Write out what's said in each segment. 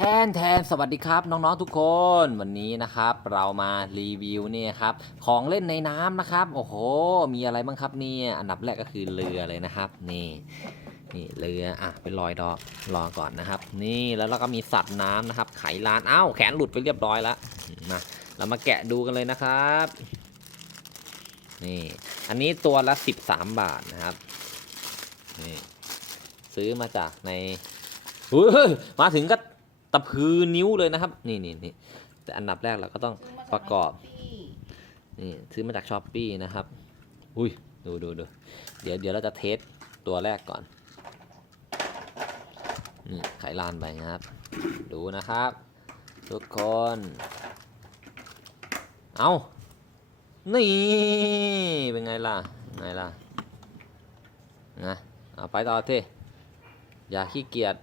แทนแทนสวัสดีครับน้องๆทุกคนวันนี้นะครับ เรามารีวิวเนี่ยครับของเล่นในน้ำนะครับ โอ้โห มีอะไรบ้างครับเนี่ยอันดับแรกก็คือเรือเลยนะครับนี่นี่เรืออะเป็นรอยดอกรอก่อนนะครับ นี่แล้วเราก็มีสัตว์น้ำนะครับ ไขลานอ้าวแขนหลุดไปเรียบร้อยแล้วมาเรามาแกะดูกันเลยนะครับนี่อันนี้ตัวละ 13 บาทนะครับนี่ซื้อมาจากในมาถึงก็ ตะพือนิ้วเลยนะครับ นี่นี่นี่แต่อันดับแรกเราก็ต้องประกอบนี่ซื้อมาจากช้อปปีนะครับ อุ้ยดูดูดูเดี๋ยวเดี๋ยวเราจะเทสตัวแรกก่อนนี่ไขลานไปนะครับ ดูนะครับ ทุกคน เอานี่ เป็นไงล่ะ ไงล่ะนะเอาไปต่อเทอย่าขี้เกียจ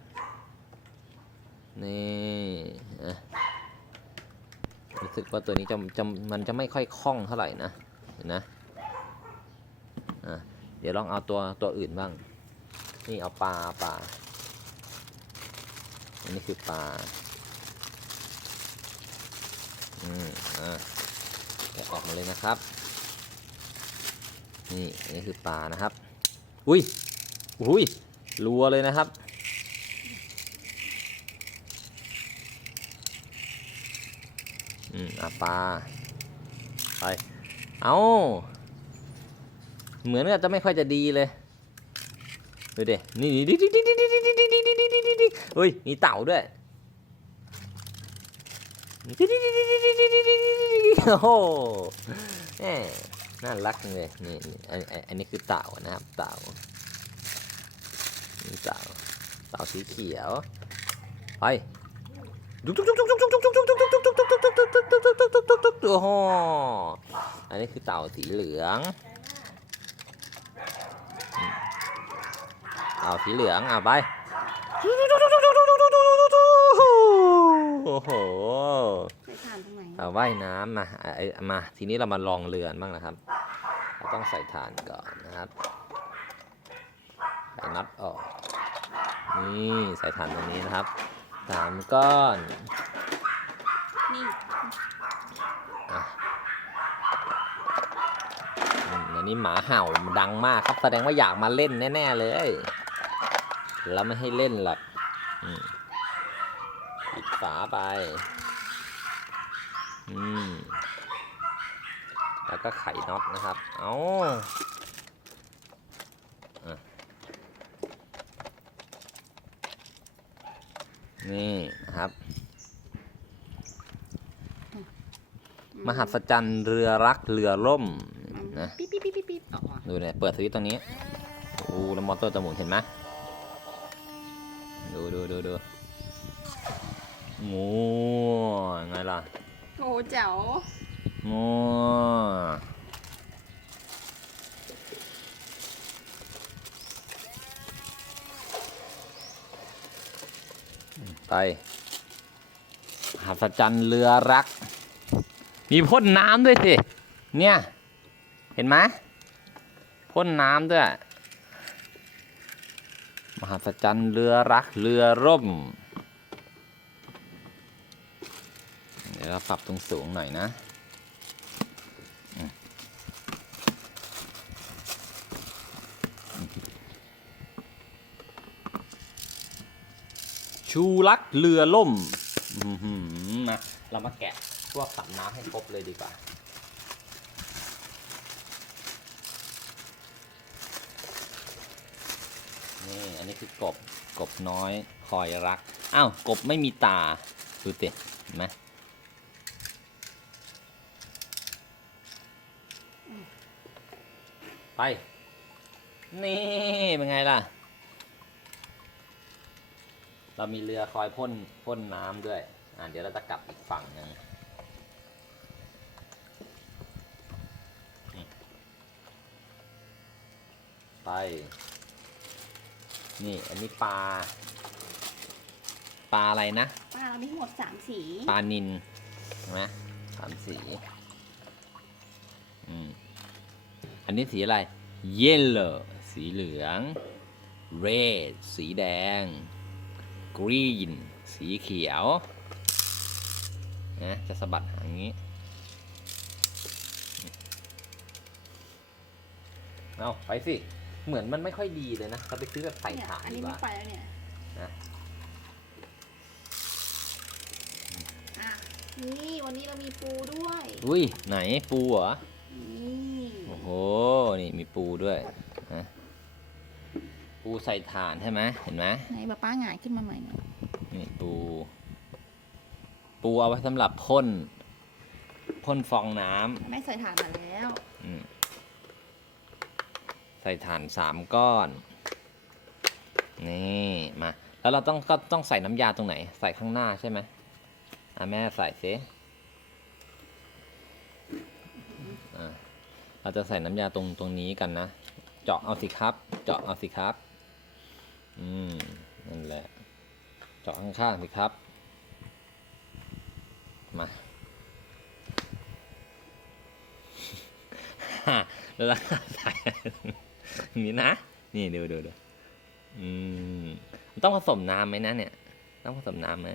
นี่อะรู้สึกว่าตัวนี้จะจะมันจะไม่ค่อยคล่องเท่าไหร่นะเห็นนะอะเดี๋ยวลองเอาตัวตัวอื่นบ้าง นี่เอาปลาเอาปลาอันนี้คือปลาอืมอะแกะออกมาเลยนะครับ นี่อันนี้คือปลานะครับ อุ้ยอุ้ยรัวเลยนะครับ อืมอะปลาไปเอาเหมือนกับจะไม่ค่อยจะดีเลยดูดินี่นี่ดิดิดิดิดิดิดิดิดิดิดิดิดิดิเฮ้ยมีเต่าด้วยดิดิดิดิดิดิดิดิดิดิโอ้โหแหมน่ารักเลยนี่อันอันนี้คือเต่านะครับเต่าเต่าเต่าสีเขียวไป โอ้โหอันนี้คือเต่าสีเหลือง เต่าสีเหลืองอะไป โอ้โหใส่านตรงไหนเอาว่ายน้ำมาไอ้มา ทีนี้เรามาลองเรือนบ้างนะครับ เราต้องใส่ถ่านก่อนนะครับ ใส่น็อตออก นี่ใส่ถ่านตรงนี้นะครับ สามก้อนนี่อะอืมอันนี้หมาเห่าดังมากครับแสดงว่าอยากมาเล่นแน่ๆเลย แล้วไม่ให้เล่นหรอกอืมปิดฝาไป อืม แล้วก็ไขน็อตนะครับ เอาอ่ นี่นะครับ มหัศจรรย์เรือรักเรือล่มนะปิ๊บปิ๊บปิ๊บปิ๊บปิ๊บอ๋อดูเนี่ยเปิดสวิตช์ตรงนี้โอ้แล้วมอเตอร์จะหมุนเห็นไหมดูดูดูดูโอ้ไงล่ะโอ้เจ๋วโไปมหัศจรรย์เรือรัก มีพ่นน้ำด้วยสิ เนี่ย เห็นไหมพ่นน้ำด้วย มหัศจรรย์เรือรัก เรือร่ม เดี๋ยวเราปรับตรงสูงหน่อยนะ ชูรักเรือล่มนะเรามาแกะพวกสัตว์น้ำให้ครบเลยดีกว่า นี่อันนี้คือกบกบน้อยคอยรัก อ้าวกบไม่มีตา ดูติเห็นไหมไป นี่เป็นไงล่ะ เรามีเรือคอยพ่นพ่นน้ำด้วย อ่าเดี๋ยวเราจะกลับอีกฝั่งหนึ่งนี่ไป นี่อันนี้ปลา ปลาอะไรนะป้าเรามีทั้งหมดสามสี ปลานินเห็นไหมสามสี อืม อันนี้สีอะไร yellow สีเหลือง red สีแดง green สีเขียวนะจะสะบัดหางอย่างนี้ เอาไปสิ เหมือนมันไม่ค่อยดีเลยนะ เราไปซื้อแบบใส่เนี่ยถาดอันดีนี้กไม่ว่าไปแล้วเนี่ย นะอะ นี่วันนี้เรามีปูด้วย อุ้ย ไหนปูเหรอ นี่โอ้โห นี่มีปูด้วยนะ ปูใส่ถ่านใช่ไหมเห็นไหมไหนป้าป้าหงายขึ้นมาใหม่หน่อยนี่ปู ปูเอาไว้สำหรับพ่นพ่นฟองน้ำแม่ใส่ถ่านมาแล้วอืมใส่ถ่านสามก้อน นี่มาแล้วเราต้องก็ต้องใส่น้ำยาตรงไหน ใส่ข้างหน้าใช่ไหมอะแม่ใส่ซิอะเราจะใส่น้ำยาตรงตรงนี้กันนะ เจาะเอาสิครับ เจาะเอาสิครับ อืมนั่นแหละ เจาะข้างๆสิครับ มาแล้วเราก็ใส่อย่างนี้นะ นี่ดูดูดูอืมต้องผสมน้ำไหมนะเนี่ย ต้องผสมน้ำไหม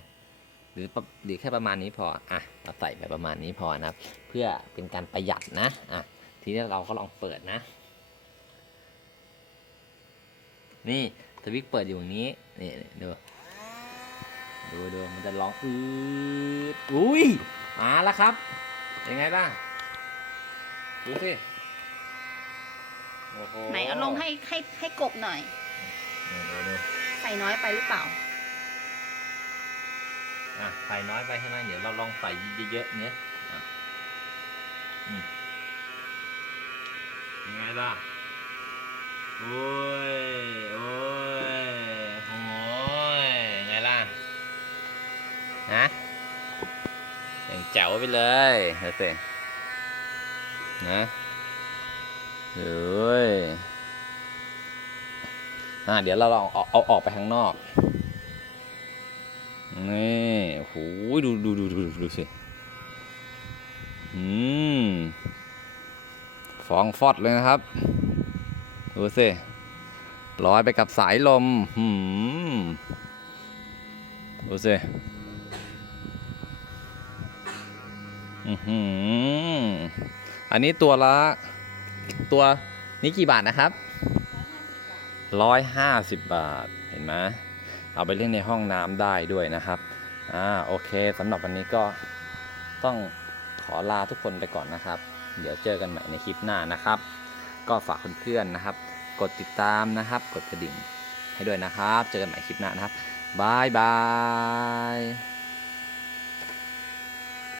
หรือหรือแค่ประมาณนี้พอ อะ เราใส่ไปประมาณนี้พอนะครับ เพื่อเป็นการประหยัดนะ อะ ทีนี้เราก็ลองเปิดนะ นี่ สวิตช์เปิดอยู่อย่างนี้นี่ดูดูดูมันจะร้องอืดอุ้ยมาแล้วครับเป็นไงบ้างดูสิโอ้โหไหนเอาลงให้ให้ให้กบหน่อย นี่ดูดูใส่น้อยไปหรือเปล่า อะใส่น้อยไปใช่ไหมเดี๋ยวเราลองใส่เยอะๆเนี้ยอะอืมยังไงล่ะโอ้ยโอ้ ฮะอย่างแจ๋วไปเลยเฮ้ยสินะเฮ้ยอะเดี๋ยวเราลองเอาเอาออกไปข้างนอก นี่โอ้โหดูดูดูดูดูดูสิ อืม ฟองฟอดเลยนะครับ ดูสิลอยไปกับสายลม หืม ดูสิ อือหือ อันนี้ตัวละตัวนี้กี่บาทนะครับร้อยห้าสิบบาทเห็นไหมเอาไปเล่นในห้องน้ำได้ด้วยนะครับ อ่าโอเคสำหรับวันนี้ก็ต้องขอลาทุกคนไปก่อนนะครับ เดี๋ยวเจอกันใหม่ในคลิปหน้านะครับ ก็ฝากเพื่อนๆนะครับ กดติดตามนะครับ กดกระดิ่งให้ด้วยนะครับ เจอกันใหม่คลิปหน้านะครับบายบาย